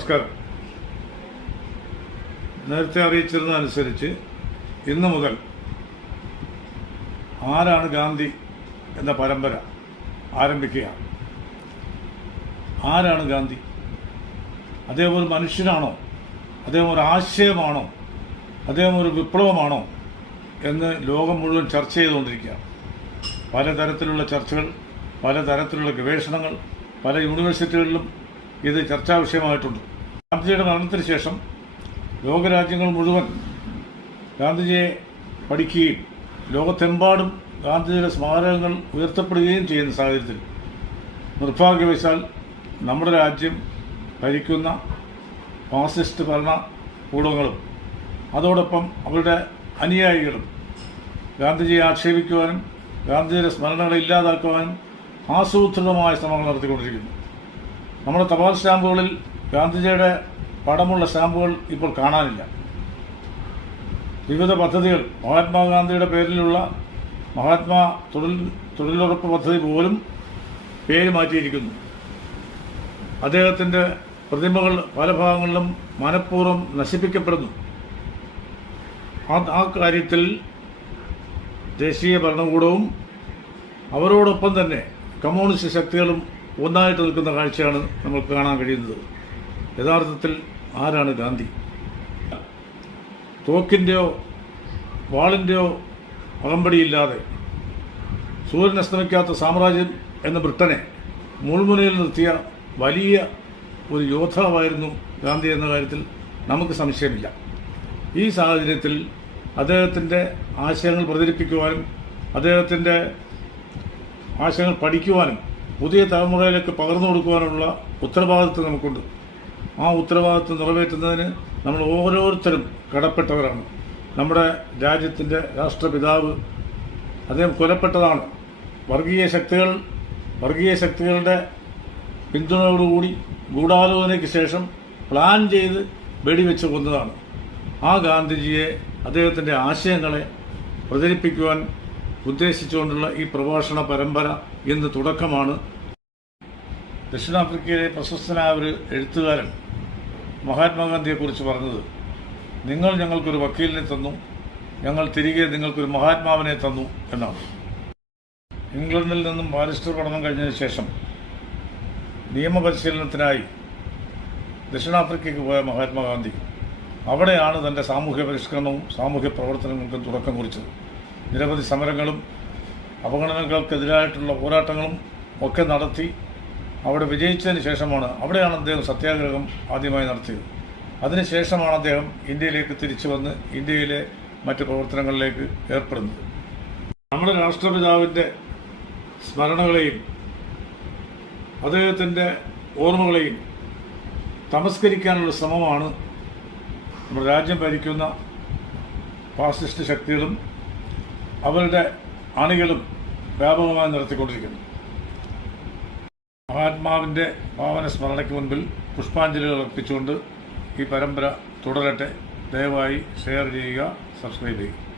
നമസ്കാരം. നേരത്തെ അറിയിച്ചിരുന്നതനുസരിച്ച് ഇന്നു മുതൽ ആരാണ് ഗാന്ധി എന്ന പരമ്പര ആരംഭിക്കുകയാണ്. ആരാണ് ഗാന്ധി? അദ്ദേഹം ഒരു മനുഷ്യനാണോ? അദ്ദേഹം ഒരു ആശയമാണോ? അദ്ദേഹം ഒരു വിപ്ലവമാണോ എന്ന് ലോകം മുഴുവൻ ചർച്ച ചെയ്തുകൊണ്ടിരിക്കുകയാണ്. പലതരത്തിലുള്ള ചർച്ചകൾ, പലതരത്തിലുള്ള ഗവേഷണങ്ങൾ, പല യൂണിവേഴ്സിറ്റികളിലും ഇത് ചർച്ചാ വിഷയമായിട്ടുണ്ട്. ഗാന്ധിജിയുടെ മരണത്തിന് ശേഷം ലോകരാജ്യങ്ങൾ മുഴുവൻ ഗാന്ധിജിയെ പഠിക്കുകയും ലോകത്തെമ്പാടും ഗാന്ധിജിയുടെ സ്മാരകങ്ങൾ ഉയർത്തപ്പെടുകയും ചെയ്യുന്ന സാഹചര്യത്തിൽ നിർഭാഗ്യവശാൽ നമ്മുടെ രാജ്യം ഭരിക്കുന്ന ഫാസിസ്റ്റ് ഭരണകൂടങ്ങളും അതോടൊപ്പം അവരുടെ അനുയായികളും ഗാന്ധിജിയെ ആക്ഷേപിക്കുവാനും ഗാന്ധിജിയുടെ സ്മരണകളെ ഇല്ലാതാക്കുവാനും ആസൂത്രിതമായ ശ്രമങ്ങൾ നടത്തിക്കൊണ്ടിരിക്കുന്നു. നമ്മുടെ തപാൽ സ്റ്റാമ്പുകളിൽ ഗാന്ധിജിയുടെ പടമുള്ള സ്റ്റാമ്പുകൾ ഇപ്പോൾ കാണാനില്ല. വിവിധ പദ്ധതികൾ, മഹാത്മാഗാന്ധിയുടെ പേരിലുള്ള മഹാത്മാ തൊഴിലുറപ്പ് പദ്ധതി പോലും പേര് മാറ്റിയിരിക്കുന്നു. അദ്ദേഹത്തിൻ്റെ പ്രതിമകൾ പല ഭാഗങ്ങളിലും മനഃപൂർവ്വം നശിപ്പിക്കപ്പെടുന്നു. ആ കാര്യത്തിൽ ദേശീയ ഭരണകൂടവും അവരോടൊപ്പം തന്നെ കമ്മ്യൂണിസ്റ്റ് ശക്തികളും ഒന്നായിട്ട് നിൽക്കുന്ന കാഴ്ചയാണ് നമുക്ക് കാണാൻ കഴിയുന്നത്. യഥാർത്ഥത്തിൽ ആരാണ് ഗാന്ധി? തോക്കിൻ്റെയോ വാളിൻ്റെയോ അകമ്പടിയില്ലാതെ സൂര്യൻ അസ്തമിക്കാത്ത സാമ്രാജ്യം എന്ന ബ്രിട്ടനെ മുൾമുനയിൽ നിർത്തിയ വലിയ ഒരു യോദ്ധാവായിരുന്നു ഗാന്ധി എന്ന കാര്യത്തിൽ നമുക്ക് സംശയമില്ല. ഈ സാഹചര്യത്തിൽ അദ്ദേഹത്തിൻ്റെ ആശയങ്ങൾ പ്രചരിപ്പിക്കുവാനും അദ്ദേഹത്തിൻ്റെ ആശയങ്ങൾ പഠിക്കുവാനും പുതിയ തലമുറയിലേക്ക് പകർന്നു കൊടുക്കുവാനുള്ള ഉത്തരവാദിത്വം നമുക്കുണ്ട്. ആ ഉത്തരവാദിത്വം നിറവേറ്റുന്നതിന് നമ്മൾ ഓരോരുത്തരും കടപ്പെട്ടവരാണ്. നമ്മുടെ രാജ്യത്തിൻ്റെ രാഷ്ട്രപിതാവ് അദ്ദേഹം കൊലപ്പെട്ടതാണ്. വർഗീയ ശക്തികളുടെ പിന്തുണയോടുകൂടി ഗൂഢാലോചനയ്ക്ക് ശേഷം പ്ലാൻ ചെയ്ത് വെടിവെച്ച് കൊന്നതാണ്. ആ ഗാന്ധിജിയെ, അദ്ദേഹത്തിൻ്റെ ആശയങ്ങളെ പ്രചരിപ്പിക്കുവാൻ ഉദ്ദേശിച്ചുകൊണ്ടുള്ള ഈ പ്രഭാഷണ പരമ്പര ഇന്ന് തുടക്കമാണ്. ദക്ഷിണാഫ്രിക്കയിലെ പ്രശസ്തനായ ഒരു എഴുത്തുകാരൻ മഹാത്മാഗാന്ധിയെക്കുറിച്ച് പറഞ്ഞത്, നിങ്ങൾ ഞങ്ങൾക്കൊരു വക്കീലിനെ തന്നു, ഞങ്ങൾ തിരികെ നിങ്ങൾക്കൊരു മഹാത്മാവിനെ തന്നു എന്നാണ്. ഇംഗ്ലണ്ടിൽ നിന്നും ബാരിസ്റ്റർ പഠനം കഴിഞ്ഞതിന് ശേഷം നിയമപരിശീലനത്തിനായി ദക്ഷിണാഫ്രിക്കയ്ക്ക് പോയ മഹാത്മാഗാന്ധി അവിടെയാണ് തൻ്റെ സാമൂഹ്യ പരിഷ്കരണവും സാമൂഹ്യ പ്രവർത്തനങ്ങൾക്കും തുടക്കം കുറിച്ചത്. നിരവധി സമരങ്ങളും അവഗണനകൾക്കെതിരായിട്ടുള്ള പോരാട്ടങ്ങളും ഒക്കെ നടത്തി അവിടെ വിജയിച്ചതിന് ശേഷമാണ്, അവിടെയാണ് അദ്ദേഹം സത്യാഗ്രഹം ആദ്യമായി നടത്തിയത്. അതിനുശേഷമാണ് അദ്ദേഹം ഇന്ത്യയിലേക്ക് തിരിച്ചു വന്ന് ഇന്ത്യയിലെ മറ്റ് പ്രവർത്തനങ്ങളിലേക്ക് ഏർപ്പെടുന്നത്. നമ്മുടെ രാഷ്ട്രപിതാവിൻ്റെ സ്മരണകളെയും അദ്ദേഹത്തിൻ്റെ ഓർമ്മകളെയും തമസ്കരിക്കാനുള്ള ശ്രമമാണ് നമ്മുടെ രാജ്യം ഭരിക്കുന്ന ഫാസിസ്റ്റ് ശക്തികളും അവരുടെ അണികളും വ്യാപകമായി നടത്തിക്കൊണ്ടിരിക്കുന്നു. മഹാത്മാവിൻ്റെ പാവന സ്മരണയ്ക്ക് മുൻപിൽ പുഷ്പാഞ്ജലികൾ അർപ്പിച്ചുകൊണ്ട് ഈ പരമ്പര തുടരട്ടെ. ദയവായി ഷെയർ ചെയ്യുക, സബ്സ്ക്രൈബ് ചെയ്യുക.